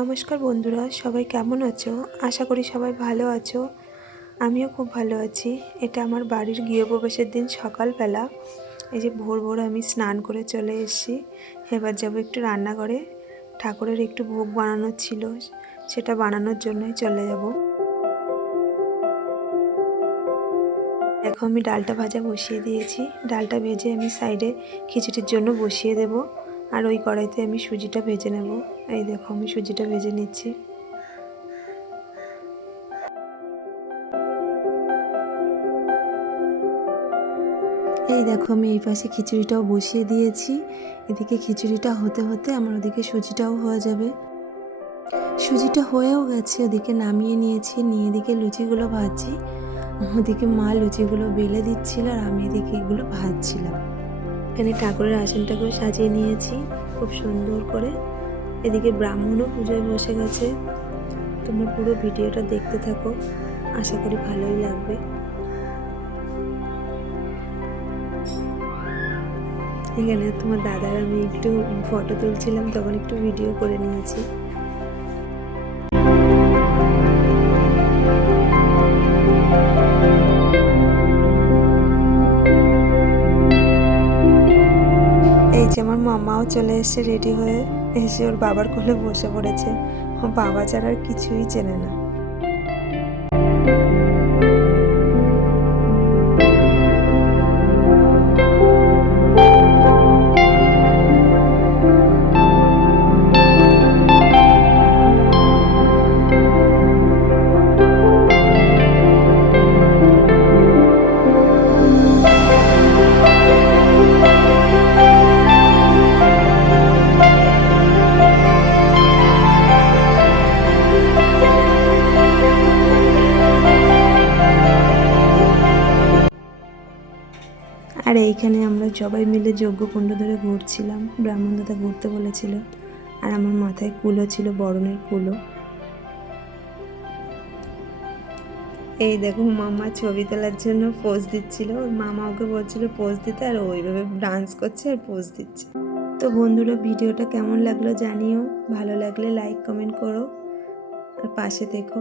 নমস্কার বন্ধুরা, সবাই কেমন আছো? আশা করি সবাই ভালো আছো। আমিও খুব ভালো আছি। এটা আমার বাড়ির গৃহপ্রবেশের দিন সকালবেলা। এই যে ভোর ভোর আমি স্নান করে চলে এসেছি। এবার যাবো একটু রান্নাঘরে। ঠাকুরের একটু ভোগ বানানোর ছিল, সেটা বানানোর জন্যই চলে যাব। দেখো আমি ডালটা ভাজা বসিয়ে দিয়েছি। ডালটা ভেজে আমি সাইডে খিচুড়ির জন্য বসিয়ে দেব। আর ওই কড়াইতে আমি সুজিটা ভেজে নেব। এই দেখো আমি সুজিটা ভেজে নিচ্ছি। এই দেখো আমি এই পাশে খিচুড়িটাও বসিয়ে দিয়েছি। এদিকে খিচুড়িটা হতে হতে আমার ওদিকে সুজিটাও হয়ে যাবে। সুজিটা হয়েও গেছে, ওদিকে নামিয়ে নিয়েছি, নিয়ে এদিকে লুচিগুলো ভাজছি। ওদিকে মা লুচিগুলো বেলে দিচ্ছিল আর আমি এদিকে এগুলো ভাজছিলাম। এখানে ঠাকুরের আসনটাকেও সাজিয়ে নিয়েছি খুব সুন্দর করে। এদিকে ব্রাহ্মণও পুজোয় বসে গেছে। তোমরা পুরো ভিডিওটা দেখতে থাকো, আশা করি ভালোই লাগবে। এখানে তোমার দাদার আমি একটু ফটো তুলছিলাম, তখন একটু ভিডিও করে নিয়েছি। এই যে আমার মামাও চলে এসে রেডি হয়ে এসে ওর বাবার কোলে বসে পড়েছে। ও বাবা ছাড়া আর কিছুই চেনে না। আর এইখানে আমরা সবাই মিলে যজ্ঞকুণ্ড ধরে ঘুরছিলাম। ব্রাহ্মণ দাদা ঘুরতে বলেছিল, আর আমার মাথায় কুলো ছিল, বরণের কুলো। এই দেখো মামা ছবি তোলার জন্য পোজ দিচ্ছিল। ওর মামা ওকে বলছিল পোজ দিতে, আর ওইভাবে ডান্স করছে আর পোজ দিচ্ছে। তো বন্ধুরা, ভিডিওটা কেমন লাগলো জানিও। ভালো লাগলে লাইক কমেন্ট করো আর পাশে থেকো।